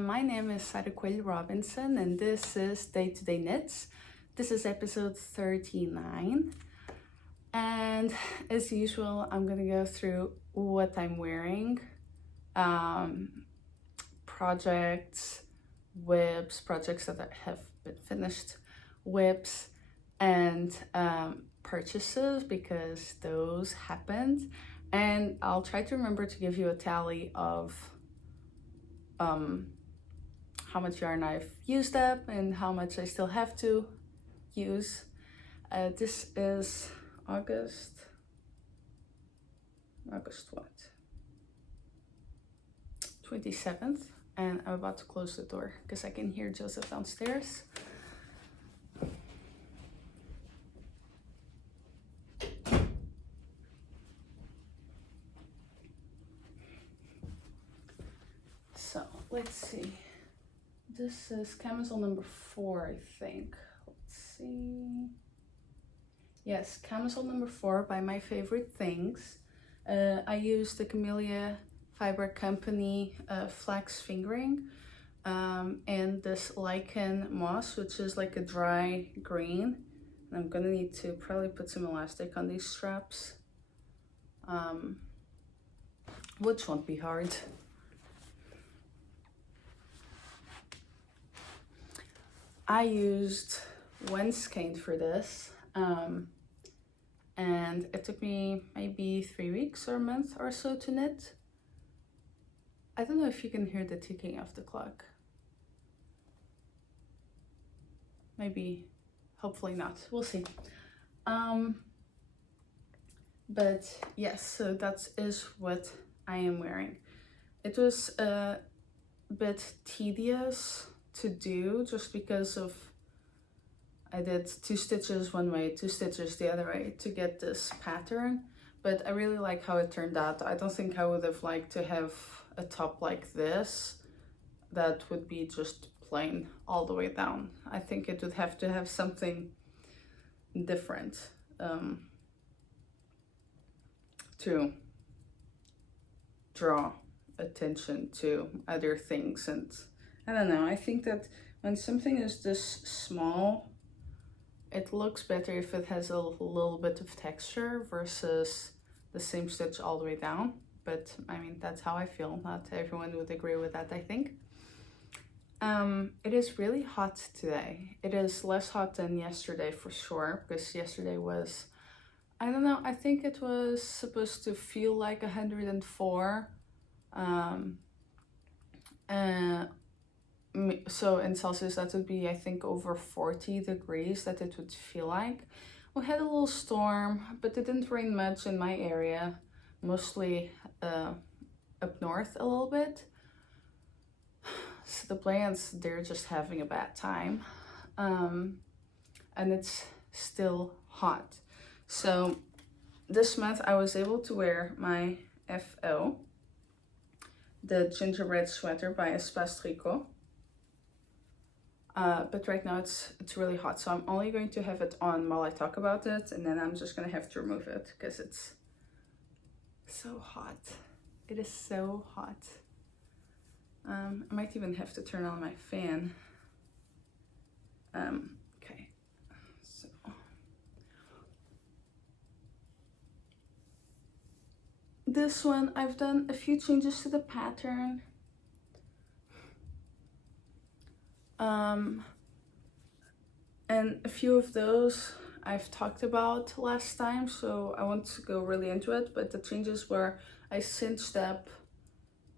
My name is Sara Coelho-Robinson and this is Day to Day Knits. This is episode 39 and as usual I'm gonna go through what I'm wearing, projects, whips, projects that have been finished, whips, and purchases because those happened, and I'll try to remember to give you a tally of how much yarn I've used up and how much I still have to use. This is August what? 27th, and I'm about to close the door because I can hear Joseph downstairs. So let's see. This is Camisole number 4, I think. Let's see. Yes, Camisole number 4 by My Favorite Things. I used the Camellia Fiber Company Flax fingering and this Lichen moss, which is like a dry green. And I'm gonna need to probably put some elastic on these straps, which won't be hard. I used one skein for this, and it took me maybe 3 weeks or a month or so to knit. I don't know if you can hear the ticking of the clock. Maybe, hopefully not, we'll see. But yes, so that is what I am wearing. It was a bit tedious to do just because of I did 2 stitches one way, 2 stitches the other way to get this pattern, but I really like how it turned out. I don't think I would have liked to have a top like this that would be just plain all the way down. I think it would have to have something different to draw attention to other things. And I don't know, I think that when something is this small, it looks better if it has a little bit of texture versus the same stitch all the way down. But I mean, that's how I feel. Not everyone would agree with that, I think. It is really hot today. It is less hot than yesterday for sure, because yesterday was, I don't know, I think it was supposed to feel like 104. So in Celsius that would be, I think, over 40 degrees that it would feel like. We had a little storm, but it didn't rain much in my area, mostly up north a little bit. So the plants, they're just having a bad time, and it's still hot. So this month I was able to wear my FO, the Gingerbread sweater by Espace Tricot. But right now it's really hot, so I'm only going to have it on while I talk about it, and then I'm just gonna have to remove it because it's so hot. It is so hot. I might even have to turn on my fan. Okay, so this one I've done a few changes to the pattern. And a few of those I've talked about last time, so I want to go really into it, but the changes were I cinched up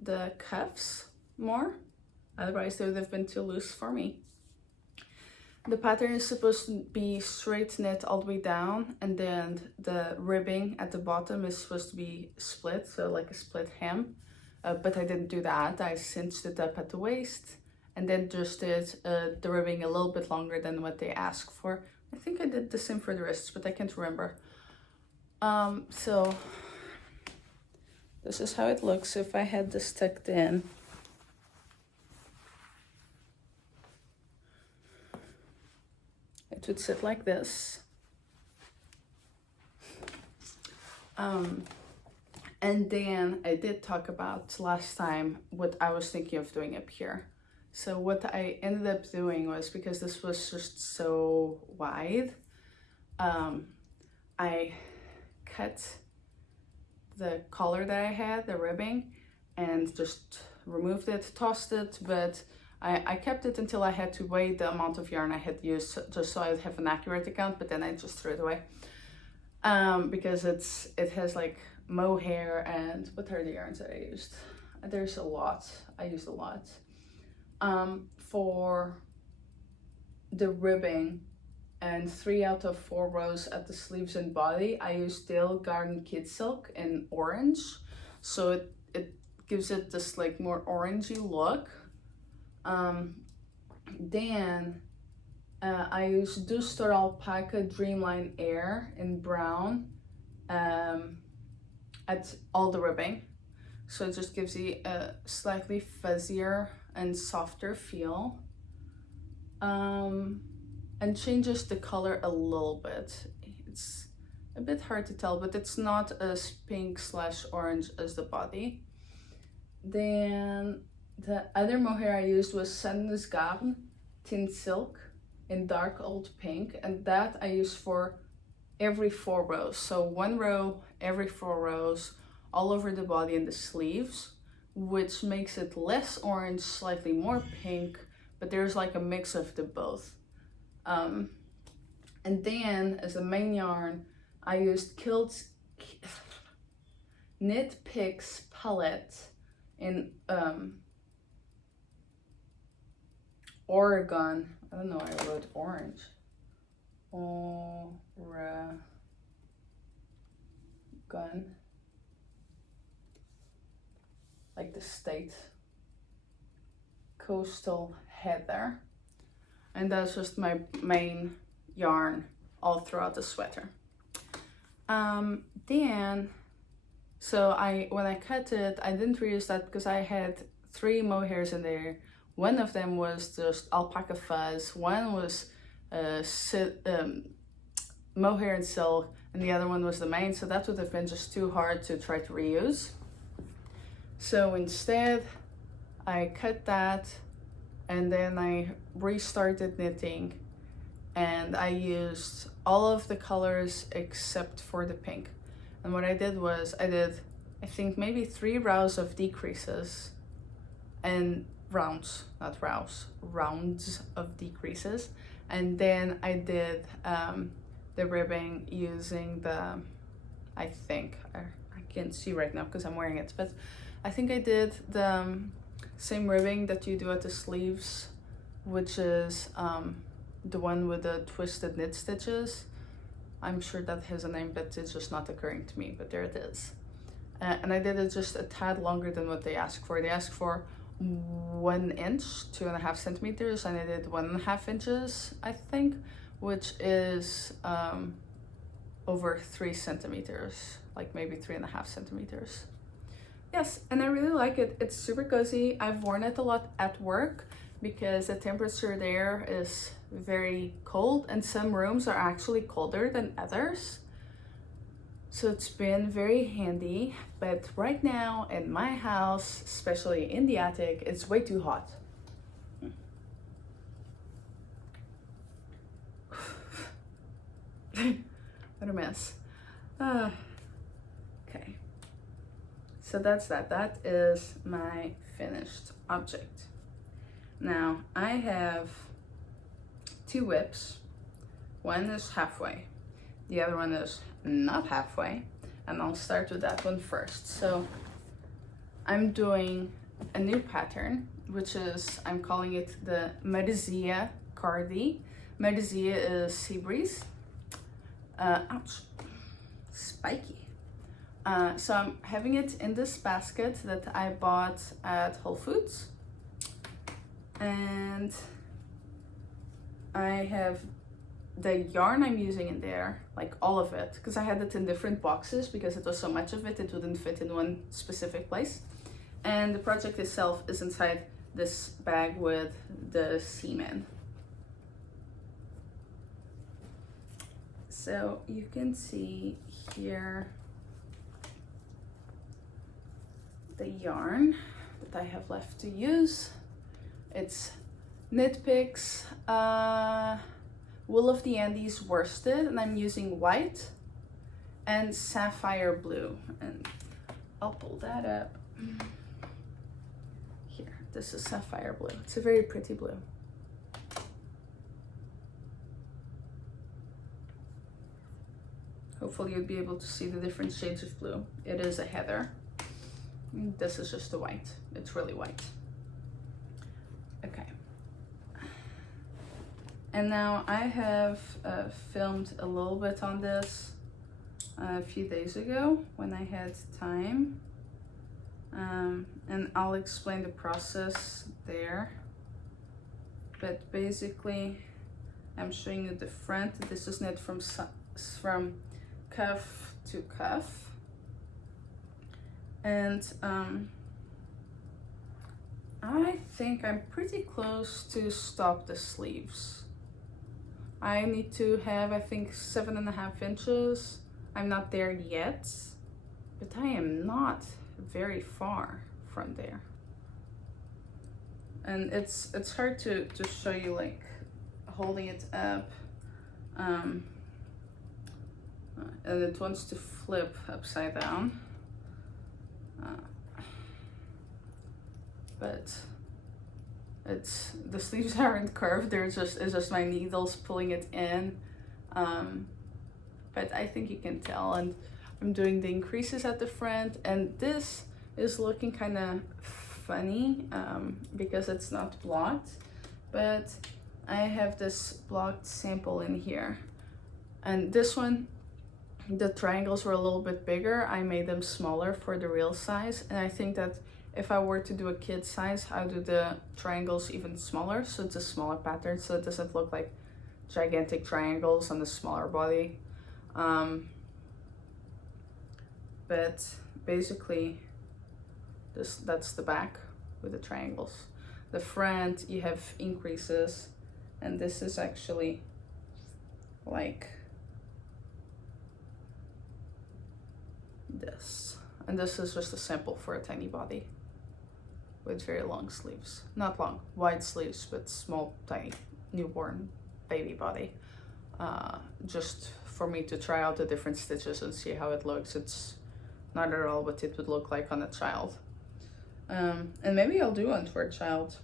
the cuffs more, otherwise they would have been too loose for me. The pattern is supposed to be straight knit all the way down, and then the ribbing at the bottom is supposed to be split, so like a split hem, but I didn't do that. I cinched it up at the waist and then just did the ribbing a little bit longer than what they asked for. I think I did the same for the wrists, but I can't remember. So this is how it looks if I had this tucked in. It would sit like this. And then I did talk about last time what I was thinking of doing up here. So what I ended up doing was, because this was just so wide, I cut the collar that I had, the ribbing, and just removed it, tossed it, but I kept it until I had to weigh the amount of yarn I had used, just so I'd have an accurate account, but then I just threw it away. Because it has like mohair, and what are the yarns that I used? There's a lot. I used a lot. For the ribbing and 3 out of 4 rows at the sleeves and body, I used still Garn Kidsilk in orange, so it gives it this like more orangey look. Then I used Store Alpakka Dreamline Air in brown at all the ribbing, so it just gives you a slightly fuzzier and softer feel, and changes the color a little bit. It's a bit hard to tell, but it's not as pink / orange as the body. Then the other mohair I used was Sandnes Garn Kidsilk in dark old pink, and that I used for every 4 rows. So 1 row every 4 rows, all over the body and the sleeves, which makes it less orange, slightly more pink, but there's like a mix of the both. And then as a main yarn, I used Knit Picks palette in Oregon. I don't know why I wrote orange. Oregon. Like the state. Coastal Heather. And that's just my main yarn all throughout the sweater. Then, so when I cut it, I didn't reuse that because I had 3 mohairs in there. One of them was just alpaca fuzz, one was mohair and silk, and the other one was the mane, so that would have been just too hard to try to reuse. So instead, I cut that, and then I restarted knitting, and I used all of the colors except for the pink. And what I did was, I think maybe 3 rows of decreases, and rounds of decreases, and then I did the ribbing using the, I can't see right now because I'm wearing it, but I think I did the same ribbing that you do at the sleeves, which is the one with the twisted knit stitches. I'm sure that has a name, but it's just not occurring to me, but there it is. And I did it just a tad longer than what they asked for. They asked for 1 inch, 2.5 centimeters, and I did 1.5 inches, I think, which is over 3 centimeters, like maybe 3.5 centimeters. Yes, and I really like it. It's super cozy. I've worn it a lot at work because the temperature there is very cold, and some rooms are actually colder than others. So it's been very handy, but right now in my house, especially in the attic, it's way too hot. What a mess. Okay, so that's that. That is my finished object. Now I have 2 whips. One is halfway. The other one is not halfway, and I'll start with that one first. So I'm doing a new pattern, which is, I'm calling it the Maresia Cardi. Maresia is sea breeze. Ouch, spiky. So I'm having it in this basket that I bought at Whole Foods, and I have the yarn I'm using in there, like all of it, because I had it in different boxes because it was so much of it, it wouldn't fit in one specific place. And the project itself is inside this bag with the seam. So you can see here the yarn that I have left to use. It's Knit Picks Wool of the Andes worsted, and I'm using white and sapphire blue. And I'll pull that up. Here, this is sapphire blue. It's a very pretty blue. Hopefully you'll be able to see the different shades of blue. It is a heather. This is just the white. It's really white. Okay. And now I have filmed a little bit on this a few days ago when I had time. And I'll explain the process there. But basically, I'm showing you the front. This is knit from cuff to cuff, and I think I'm pretty close to stop the sleeves. I need to have, I think, 7.5 inches. I'm not there yet, but I am not very far from there. And it's hard to show you, like, holding it up. And it wants to flip upside down. But the sleeves aren't curved, it's just my needles pulling it in. But I think you can tell, and I'm doing the increases at the front, and this is looking kind of funny because it's not blocked, but I have this blocked sample in here, and this one, the triangles were a little bit bigger. I made them smaller for the real size, and I think that if I were to do a kid size, I'll do the triangles even smaller, so it's a smaller pattern, so it doesn't look like gigantic triangles on the smaller body. But basically, that's the back with the triangles. The front, you have increases, and this is actually like this, and this is just a sample for a tiny body with very long sleeves. Not long, wide sleeves, but small, tiny newborn baby body, just for me to try out the different stitches and see how it looks. It's not at all what it would look like on a child, and maybe I'll do one for a child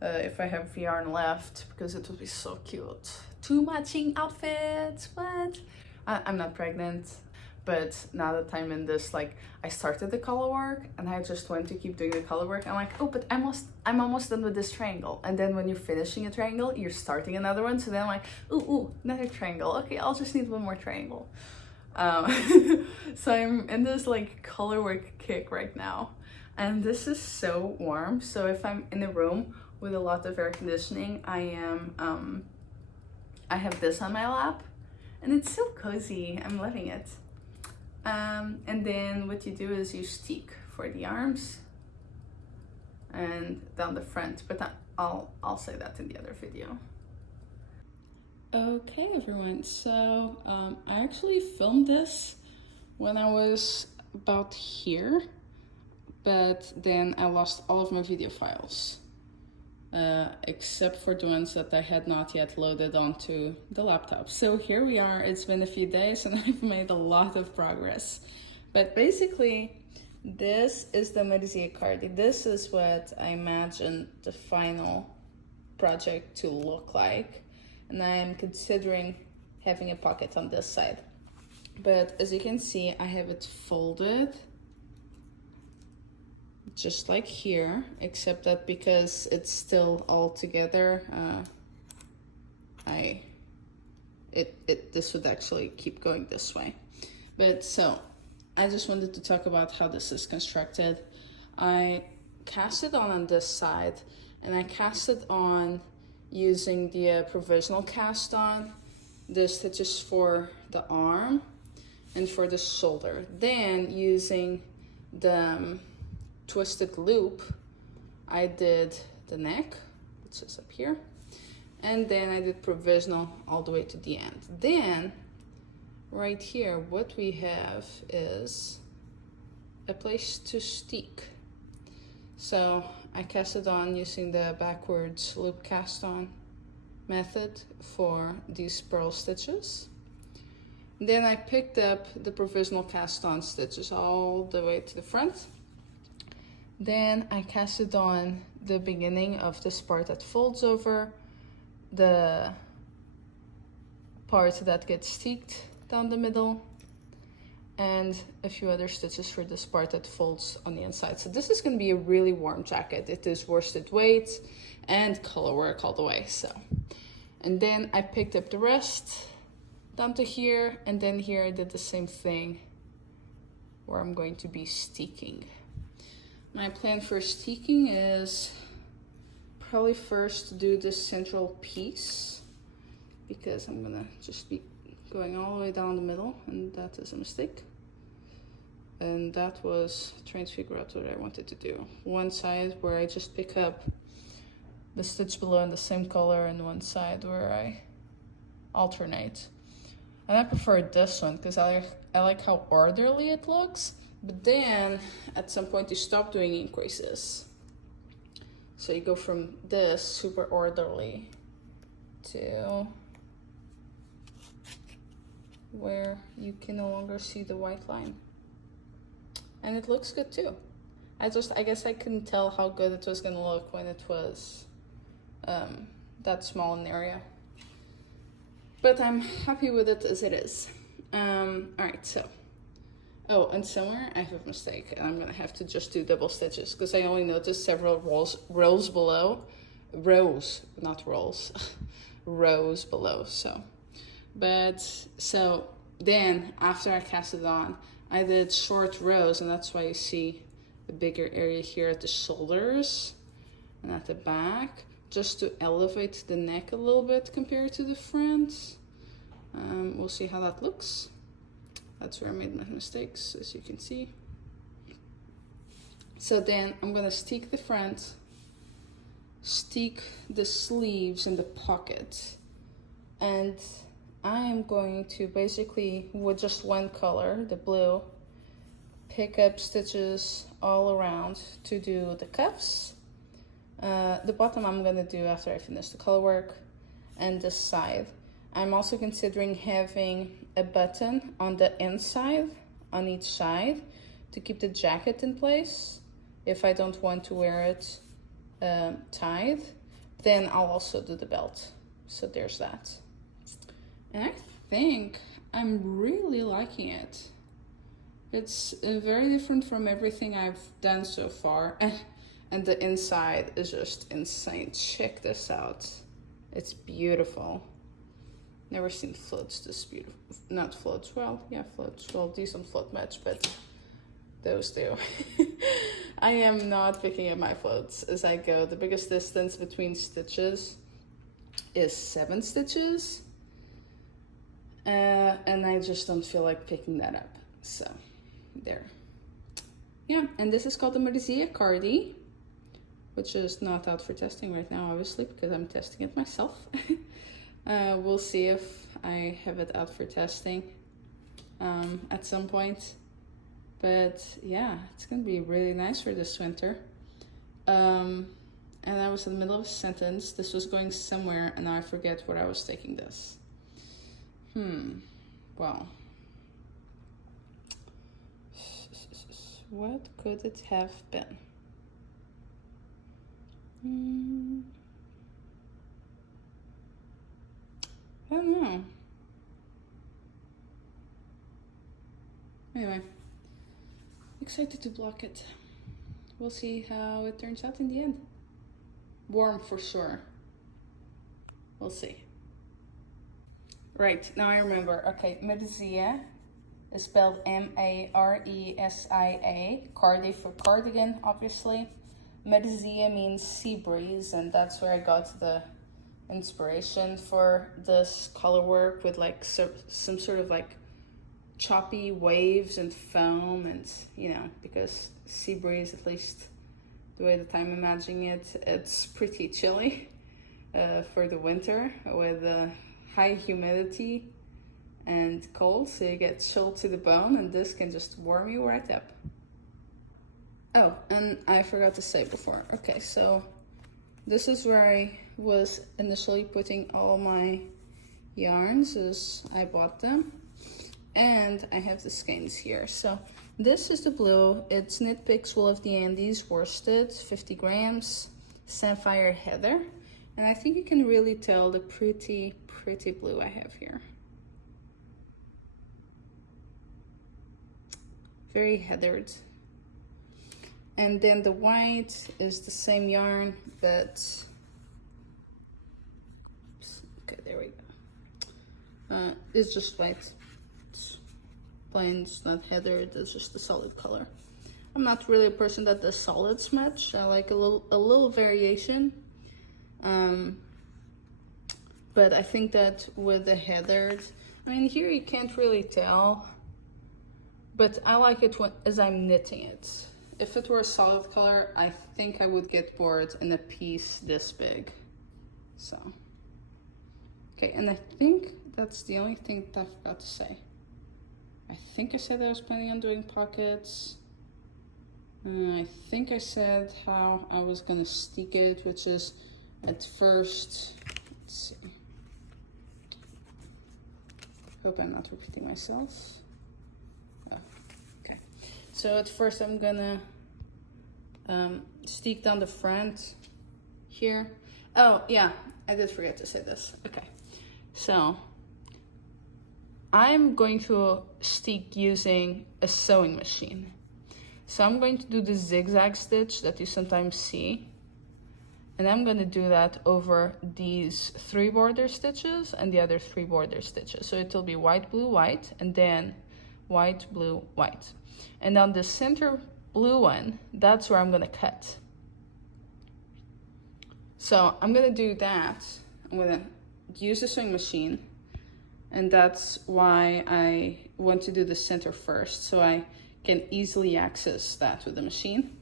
if I have yarn left, because it would be so cute. 2 matching outfits, what? I'm not pregnant, but now that I'm in this, like, I started the color work and I just want to keep doing the color work. I'm like, oh, but I'm almost done with this triangle. And then when you're finishing a triangle, you're starting another one. So then I'm like, ooh, another triangle. Okay, I'll just need one more triangle. So I'm in this, like, color work kick right now. And this is so warm. So if I'm in a room with a lot of air conditioning, I have this on my lap, and it's so cozy. I'm loving it. And then what you do is you steek for the arms and down the front, but I'll say that in the other video. Okay, everyone, so I actually filmed this when I was about here, but then I lost all of my video files, except for the ones that I had not yet loaded onto the laptop. So here we are. It's been a few days and I've made a lot of progress. But basically, this is the Maresia cardi. This is what I imagine the final project to look like. And I'm considering having a pocket on this side. But as you can see, I have it folded just like here, except that because it's still all together, this would actually keep going this way. But so I just wanted to talk about how this is constructed. I cast it on this side, and I cast it on using the provisional cast on, the stitches for the arm and for the shoulder. Then using the twisted loop, I did the neck, which is up here, and then I did provisional all the way to the end. Then right here, what we have is a place to steek. So I cast it on using the backwards loop cast on method for these purl stitches. Then I picked up the provisional cast on stitches all the way to the front. Then I casted on the beginning of this part that folds over, the part that gets steeked down the middle, and a few other stitches for this part that folds on the inside. So this is going to be a really warm jacket. It is worsted weight and color work all the way. So, and then I picked up the rest down to here, and then here I did the same thing where I'm going to be steeking. My plan for steeking is probably first to do this central piece, because I'm gonna just be going all the way down the middle, and that is a mistake. And that was trying to figure out what I wanted to do. One side where I just pick up the stitch below in the same color, and one side where I alternate. And I prefer this one because I like how orderly it looks. But then at some point you stop doing increases. So you go from this super orderly to where you can no longer see the white line. And it looks good too. I guess I couldn't tell how good it was gonna look when it was that small an area. But I'm happy with it as it is. All right, so. Oh, and somewhere I have a mistake, and I'm gonna have to just do double stitches because I only noticed several rows below. Rows, not rolls. Rows below, so. But, so then after I cast it on, I did short rows, and that's why you see a bigger area here at the shoulders and at the back, just to elevate the neck a little bit compared to the front. We'll see how that looks. That's where I made my mistakes, as you can see. So then I'm gonna steek the front, steek the sleeves and the pocket. And I am going to basically, with just one color, the blue, pick up stitches all around to do the cuffs. The bottom I'm gonna do after I finish the color work, and the side. I'm also considering having a button on the inside, on each side, to keep the jacket in place. If I don't want to wear it tied, then I'll also do the belt. So there's that. And I think I'm really liking it. It's very different from everything I've done so far. And the inside is just insane. Check this out. It's beautiful. Never seen floats this beautiful. Not floats, well, yeah, floats. Well, decent float match, but those do. I am not picking up my floats as I go. The biggest distance between stitches is 7 stitches. And I just don't feel like picking that up. So, there. Yeah, and this is called the Maresia Cardi, which is not out for testing right now, obviously, because I'm testing it myself. We'll see if I have it out for testing at some point. But yeah, it's gonna be really nice for this winter. And I was in the middle of a sentence. This was going somewhere, and now I forget where I was taking this. Well. What could it have been? I don't know. Anyway, excited to block it. We'll see how it turns out in the end. Warm for sure. We'll see. Right, now I remember. Okay, Maresia is spelled M-A-R-E-S-I-A. Cardi for cardigan, obviously. Maresia means sea breeze, and that's where I got the inspiration for this color work, with like some sort of like choppy waves and foam, and you know, because sea breeze, at least the way that I'm imagining it, it's pretty chilly for the winter with high humidity and cold, so you get chilled to the bone, and this can just warm you right up. Oh, and I forgot to say before. Okay, so this is where I was initially putting all my yarns as I bought them. And I have the skeins here. So this is the blue. It's Knit Picks Wool of the Andes worsted, 50 grams, Sapphire Heather. And I think you can really tell the pretty blue I have here. Very heathered. And then the white is the same yarn, but okay, there we go. It's just white. It's plain, it's not heathered, it's just a solid color. I'm not really a person that does solids much. I like a little variation. But I think that with the heathered, I mean, here you can't really tell, but I like it as I'm knitting it. If it were a solid color, I think I would get bored in a piece this big. So, okay, and I think that's the only thing that I forgot to say. I think I said I was planning on doing pockets. I think I said how I was gonna stick it, which is at first, let's see. Hope I'm not repeating myself. Oh, okay. So at first I'm gonna stick down the front here. Oh yeah, I did forget to say this. Okay, so I'm going to stick using a sewing machine. So I'm going to do the zigzag stitch that you sometimes see. And I'm going to do that over these 3 border stitches and the other 3 border stitches. So it will be white, blue, white, and then white, blue, white. And on the center blue one, that's where I'm going to cut. So I'm going to do that. I'm going to use the sewing machine. And that's why I want to do the center first, so I can easily access that with the machine.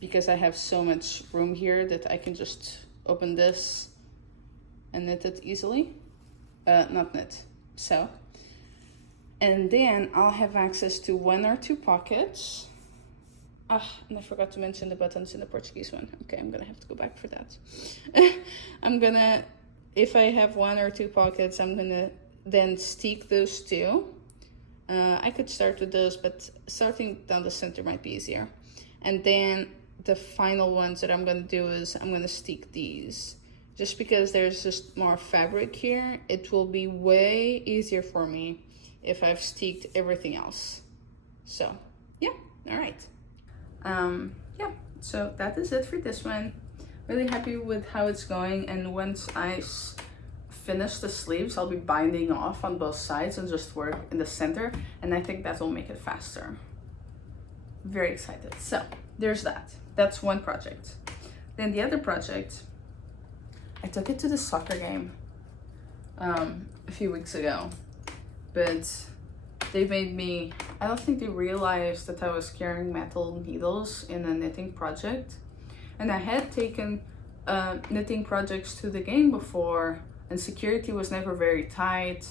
Because I have so much room here that I can just open this and knit it easily. Not knit, sew. And then I'll have access to 1 or 2 pockets. Ah, and I forgot to mention the buttons in the Portuguese one. Okay, I'm gonna have to go back for that. If I have 1 or 2 pockets, I'm gonna then stick those 2. I could start with those, but starting down the center might be easier. And then the final ones that I'm going to do is I'm going to stick these. Just because there's just more fabric here, it will be way easier for me if I've sticked everything else. So, yeah, all right. Yeah, so that is it for this one. Really happy with how it's going, and once I finish the sleeves, I'll be binding off on both sides and just work in the center, and I think that will make it faster. Very excited. So there's that. That's one project. Then the other project, I took it to the soccer game a few weeks ago, but they made me, I don't think they realized that I was carrying metal needles in a knitting project. And I had taken knitting projects to the game before, and security was never very tight,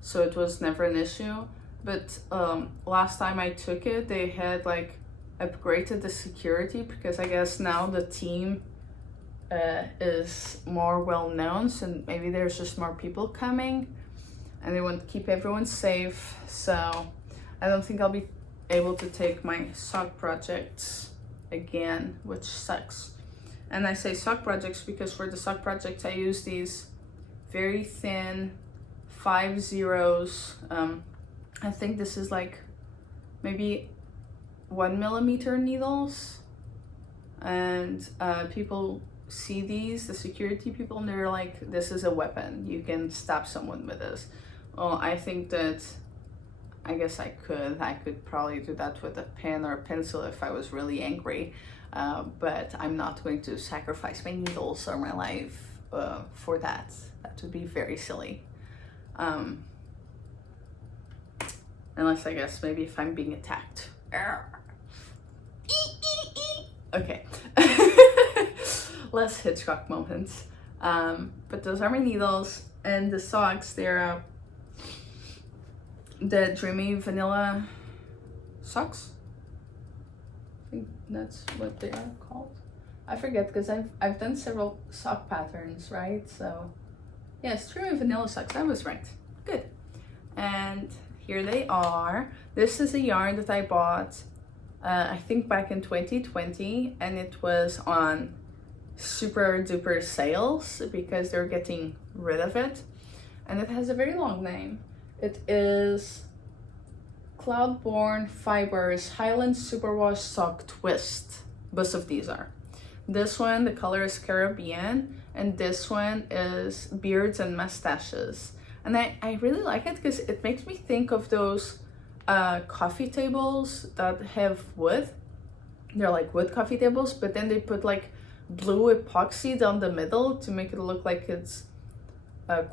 so it was never an issue. But last time I took it, they had like upgraded the security, because I guess now the team is more well known, so maybe there's just more people coming and they want to keep everyone safe. So I don't think I'll be able to take my sock projects again, which sucks. And I say sock projects because for the sock projects I use these very thin 5 zeros. I think this is like maybe 1 millimeter needles, and people see these, the security people, and they're like, this is a weapon, you can stab someone with this. Well, I think that, I guess I could probably do that with a pen or a pencil if I was really angry, but I'm not going to sacrifice my needles or my life for that. That would be very silly. Unless, I guess, maybe if I'm being attacked. Okay. Less Hitchcock moments. But those are my needles. And the socks, they're the Dreamy vanilla socks. I think that's what they are called. I forget because I've done several sock patterns, right? So yes, Dreamy vanilla socks. I was right. Good. And here they are. This is a yarn that I bought, I think back in 2020, and it was on super duper sales because they're getting rid of it. And it has a very long name. It is Cloudborn Fibers Highland Superwash Sock Twist. Both of these are. This one, the color is Caribbean, and this one is Beards and Moustaches. And I really like it because it makes me think of those coffee tables that have wood. They're like wood coffee tables, but then they put like blue epoxy down the middle to make it look like it's a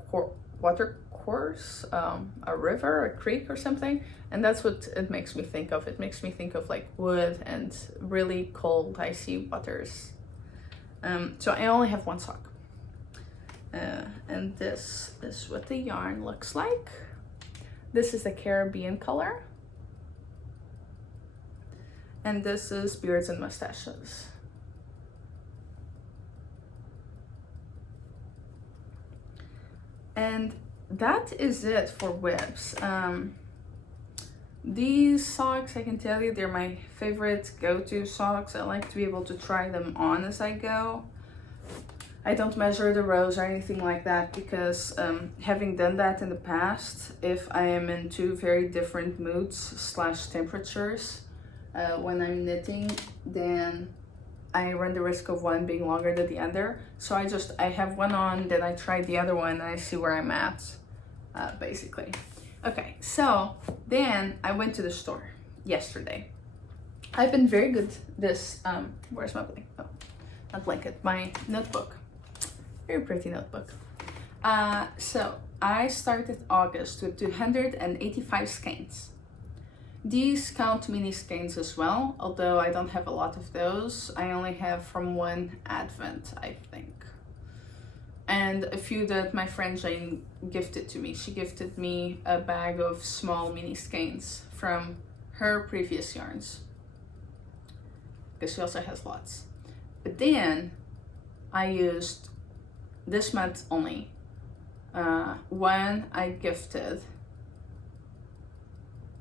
water course, a river, a creek or something. And that's what it makes me think of. It makes me think of like wood and really cold, icy waters. So I only have one sock. And this is what the yarn looks like. This is the Caribbean color. And this is Beards and Moustaches. And that is it for whips. These socks, I can tell you, they're my favorite go-to socks. I like to be able to try them on as I go. I don't measure the rows or anything like that because having done that in the past, if I am in two very different moods / temperatures when I'm knitting, then I run the risk of one being longer than the other. So I have one on, then I try the other one and I see where I'm at, basically. Okay, so then I went to the store yesterday. I've been very good this, where's my blanket? Oh, not blanket, my notebook. Very pretty notebook. So I started August with 285 skeins. These count mini skeins as well, although I don't have a lot of those. I only have from one advent, I think. And a few that my friend Jane gifted to me. She gifted me a bag of small mini skeins from her previous yarns, because she also has lots. But then I used this month only. One I gifted,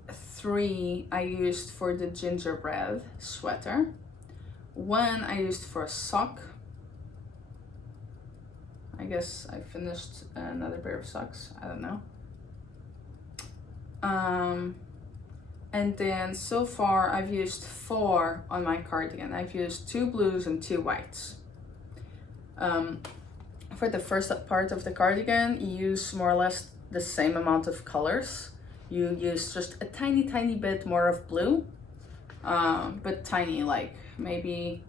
3 I used for the gingerbread sweater, 1 I used for a sock. I guess I finished another pair of socks, I don't know. And then so far I've used 4 on my cardigan. I've used 2 blues and 2 whites. For the first part of the cardigan, you use more or less the same amount of colors. You use just a tiny bit more of blue, but tiny, like maybe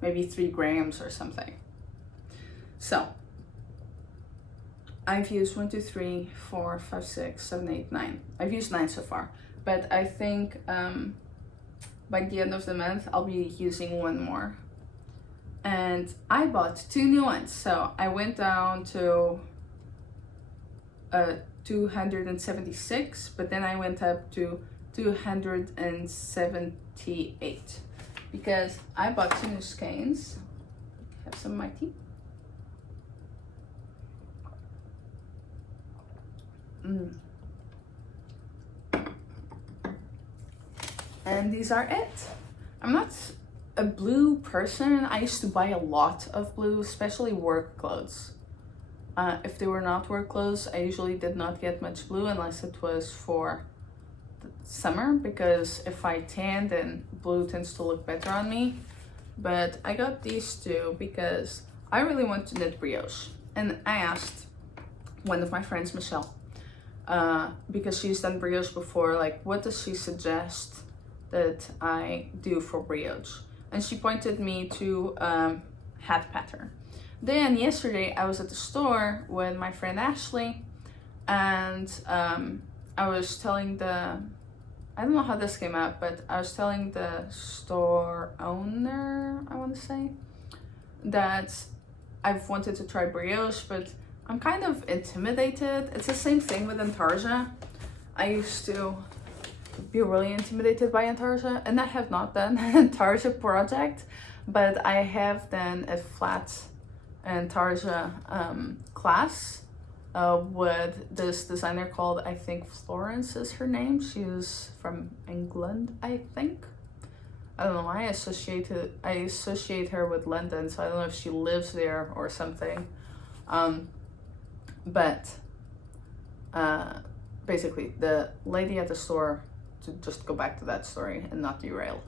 3 grams or something. So I've used 1, 2, 3, 4, 5, 6, 7, 8, 9. I've used 9 so far, but I think by the end of the month I'll be using 1 more. And I bought 2 new ones, so I went down to 276, but then I went up to 278 because I bought 2 new skeins. Have some of my tea. And these are it. I'm not a blue person. I used to buy a lot of blue, especially work clothes. If they were not work clothes, I usually did not get much blue unless it was for the summer, because if I tan, then blue tends to look better on me. But I got these 2 because I really want to knit brioche. And I asked one of my friends, Michelle, because she's done brioche before, like, what does she suggest that I do for brioche? And she pointed me to hat pattern. Then yesterday I was at the store with my friend Ashley, and I was telling I don't know how this came up, but I was telling the store owner, I want to say, that I've wanted to try brioche, but I'm kind of intimidated. It's the same thing with Intarsia. I used to be really intimidated by intarsia, and I have not done an intarsia project, but I have done a flat intarsia class with this designer called, I think Florence is her name. She's from England, I think. I don't know why I associate her with London, so I don't know if she lives there or something. But basically, the lady at the store, to just go back to that story and not derail,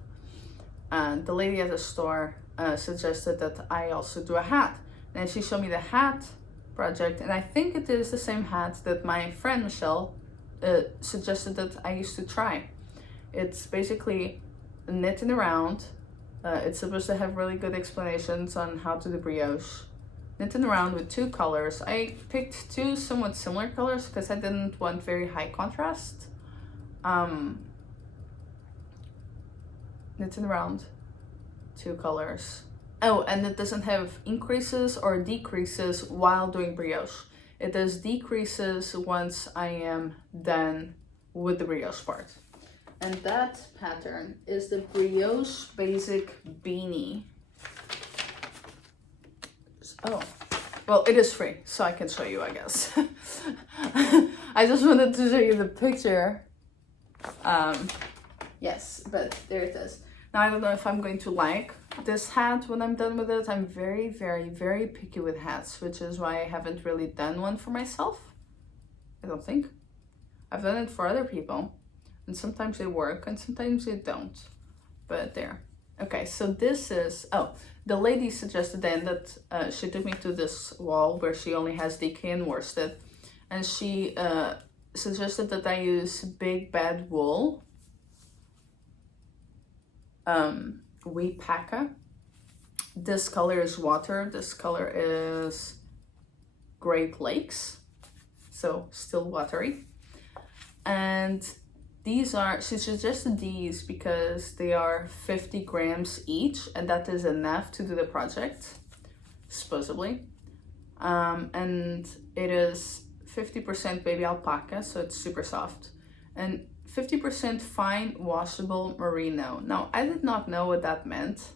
the lady at the store suggested that I also do a hat. And she showed me the hat project, and I think it is the same hat that my friend Michelle suggested that I used to try. It's basically knitting around. It's supposed to have really good explanations on how to do brioche. Knitting around with 2 colors. I picked 2 somewhat similar colors because I didn't want very high contrast. Knitting around 2 colors. Oh, and it doesn't have increases or decreases while doing brioche. It does decreases once I am done with the brioche part. And that pattern is the Brioche Basic Beanie. Oh, well, it is free, so I can show you, I guess. I just wanted to show you the picture. Yes, but there it is. Now, I don't know if I'm going to like this hat when I'm done with it. I'm very, very, very picky with hats, which is why I haven't really done one for myself. I don't think. I've done it for other people, and sometimes they work and sometimes they don't. But there. Okay, so this is, oh, the lady suggested then that she took me to this wall where she only has DK and worsted, and she suggested that I use Big Bad Wool, Alpakka. This color is water, this color is Great Lakes, so still watery. And these are, she suggested these because they are 50 grams each, and that is enough to do the project, supposedly. And it is 50% baby alpaca, so it's super soft, and 50% fine washable merino. Now, I did not know what that meant.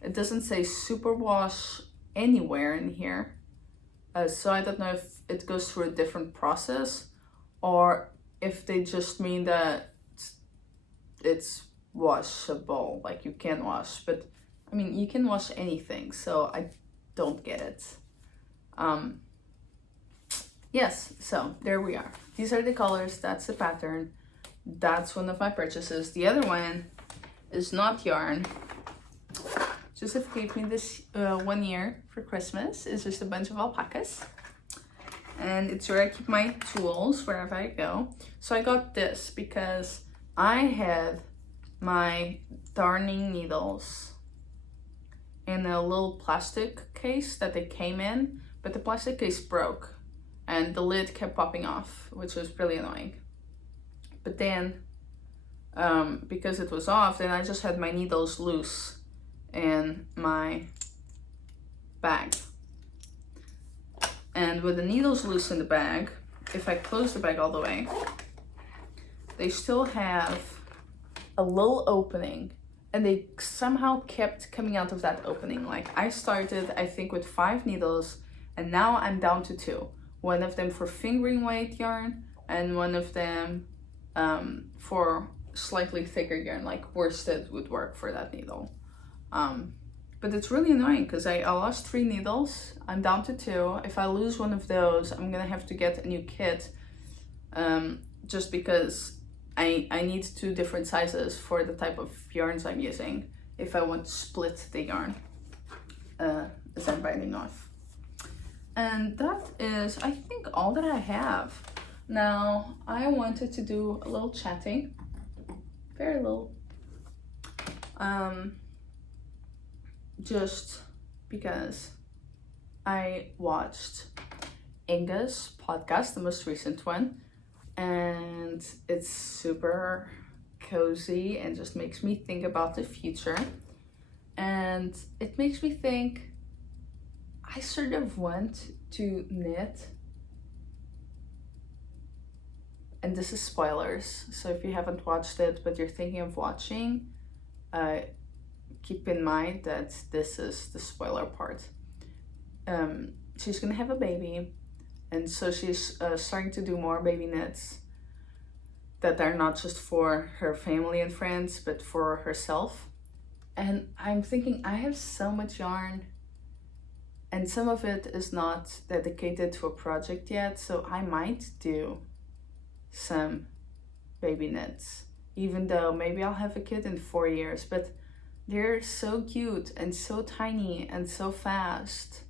It doesn't say superwash anywhere in here, so I don't know if it goes through a different process or if they just mean that it's washable, like you can wash. But I mean, you can wash anything, so I don't get it. Yes, so there we are. These are the colors, that's the pattern. That's one of my purchases. The other one is not yarn. Joseph gave me this 1 year for Christmas. It's just a bunch of alpacas. And it's where I keep my tools wherever I go. So I got this because I had my darning needles in a little plastic case that they came in, but the plastic case broke and the lid kept popping off, which was really annoying. But then, because it was off, then I just had my needles loose in my bag. And with the needles loose in the bag, if I close the bag all the way, they still have a little opening, and they somehow kept coming out of that opening. Like, I started, I think, with 5 needles, and now I'm down to 2. One of them for fingering weight yarn, and one of them for slightly thicker yarn, like worsted would work for that needle. But it's really annoying because I lost 3 needles. I'm down to 2. If I lose one of those, I'm gonna have to get a new kit, just because I need 2 different sizes for the type of yarns I'm using if I want to split the yarn as I'm binding off. And that is, I think, all that I have. Now, I wanted to do a little chatting, very little, just because I watched Inga's podcast, the most recent one, and it's super cozy and just makes me think about the future. And it makes me think I sort of want to knit and this is spoilers, so if you haven't watched it but you're thinking of watching, keep in mind that this is the spoiler part. She's gonna have a baby, and so she's starting to do more baby knits that are not just for her family and friends, but for herself. And I'm thinking, I have so much yarn, and some of it is not dedicated to a project yet, so I might do some baby knits, even though maybe I'll have a kid in 4 years, but they're so cute and so tiny and so fast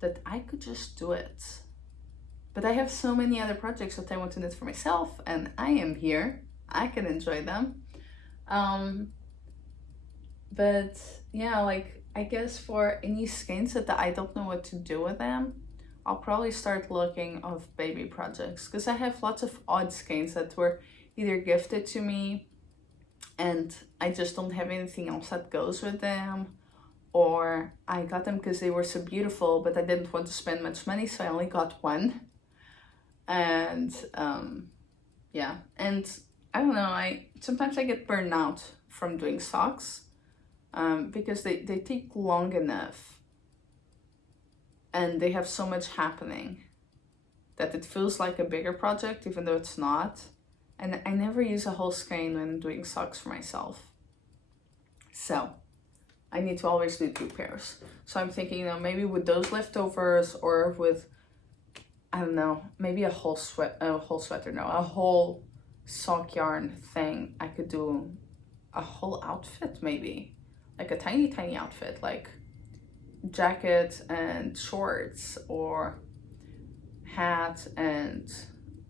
that I could just do it. But I have so many other projects that I want to knit for myself, and I am here. I can enjoy them. But yeah, like, I guess for any skeins that I don't know what to do with them, I'll probably start looking of baby projects, because I have lots of odd skeins that were either gifted to me and I just don't have anything else that goes with them, or I got them because they were so beautiful but I didn't want to spend much money, so I only got one. And yeah, and I don't know, sometimes I get burned out from doing socks, because they take long enough and they have so much happening that it feels like a bigger project even though it's not. And I never use a whole skein when doing socks for myself, so I need to always do 2 pairs. So I'm thinking, you know, maybe with those leftovers, or with, I don't know, maybe a whole sock yarn thing, I could do a whole outfit, maybe like a tiny outfit, like jacket and shorts, or hat and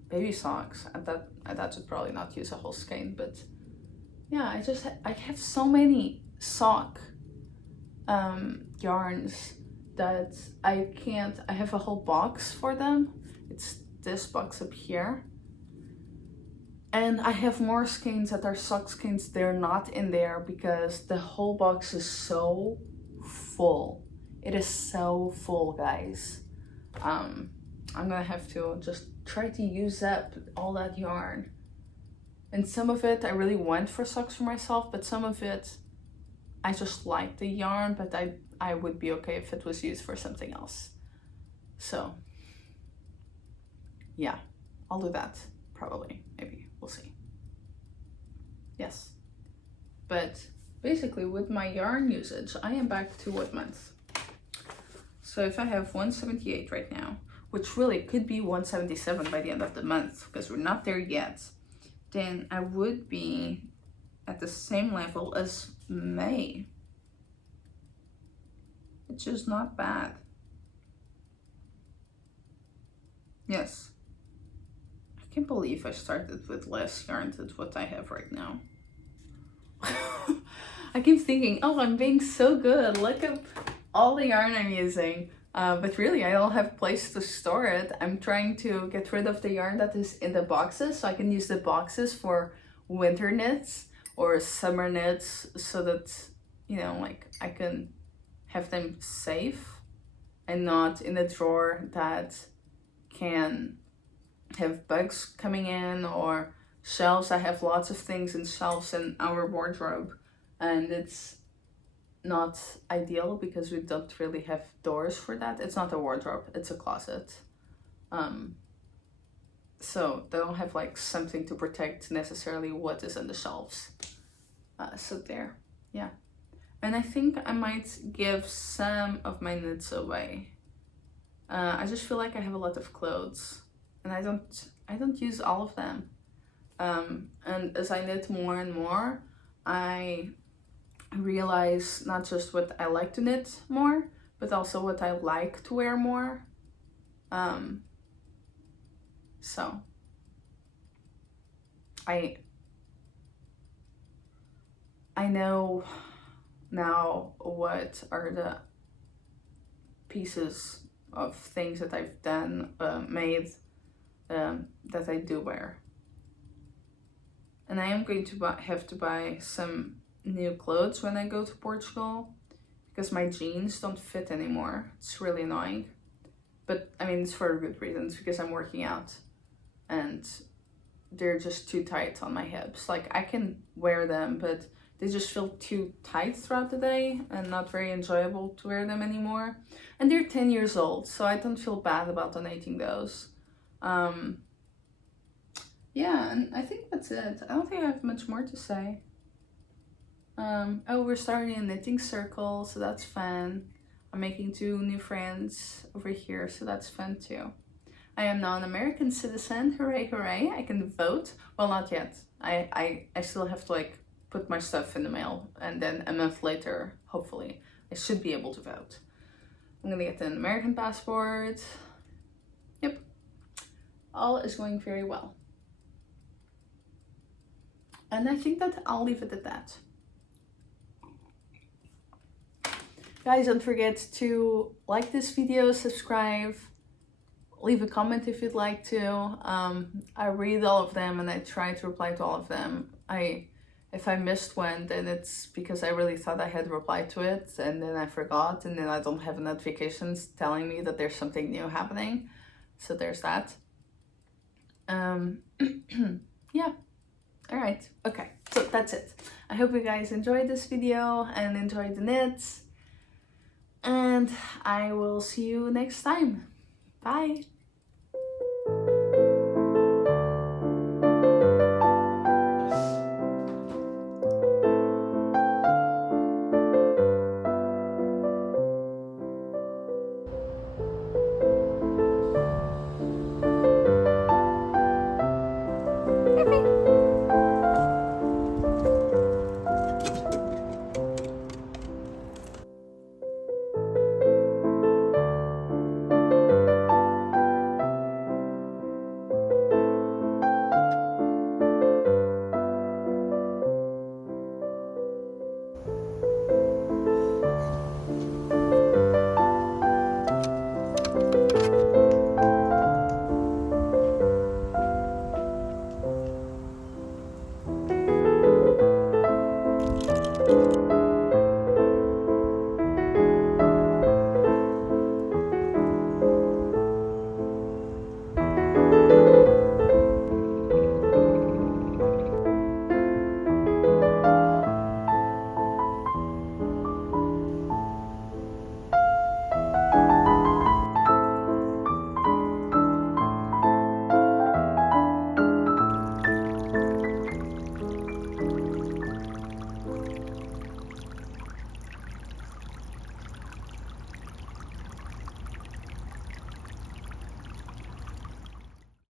baby socks. And that should probably not use a whole skein, but yeah, I have so many sock yarns that I have a whole box for them. It's this box up here, and I have more skeins that are sock skeins. They're not in there because the whole box is so full. It is so full, guys. I'm gonna have to just try to use up all that yarn, and some of it I really want for socks for myself, but some of it I just like the yarn, but I would be okay if it was used for something else. So yeah, I'll do that probably, maybe, we'll see. Yes, but basically with my yarn usage, I am back to what month? So if I have 178 right now, which really could be 177 by the end of the month, because we're not there yet, then I would be at the same level as May, which is not bad. Yes, I can't believe I started with less yarn than what I have right now. I keep thinking, oh, I'm being so good, look at all the yarn I'm using. But really, I don't have a place to store it. I'm trying to get rid of the yarn that is in the boxes, so I can use the boxes for winter knits or summer knits, so that, you know, like, I can have them safe and not in a drawer that can have bugs coming in, or shelves. I have lots of things in shelves in our wardrobe, and it's not ideal because we don't really have doors for that. It's not a wardrobe, it's a closet. So they don't have like something to protect necessarily what is on the shelves. So there, yeah. And I think I might give some of my knits away. I just feel like I have a lot of clothes and I don't use all of them. And as I knit more and more, I realize not just what I like to knit more, but also what I like to wear more. So I know now what are the pieces of things that I've done, made, that I do wear. And I am going to have to buy some new clothes when I go to Portugal, because my jeans don't fit anymore. It's really annoying. But I mean, it's for good reasons, because I'm working out and they're just too tight on my hips. Like I can wear them, but they just feel too tight throughout the day and not very enjoyable to wear them anymore. And they're 10 years old, so I don't feel bad about donating those. Yeah, and I think that's it. I don't think I have much more to say. Oh, we're starting a knitting circle, so that's fun. I'm making 2 new friends over here, so that's fun too. I am now an American citizen. Hooray, hooray. I can vote. Well, not yet. I still have to like put my stuff in the mail, and then a month later, hopefully, I should be able to vote. I'm gonna get an American passport. Yep. All is going very well. And I think that I'll leave it at that. Guys, don't forget to like this video, subscribe, leave a comment if you'd like to. I read all of them and I try to reply to all of them. If I missed one, then it's because I really thought I had replied to it and then I forgot, and then I don't have notifications telling me that there's something new happening. So there's that. Yeah. All right. Okay. So that's it. I hope you guys enjoyed this video and enjoyed the knits. And I will see you next time. Bye. Okay.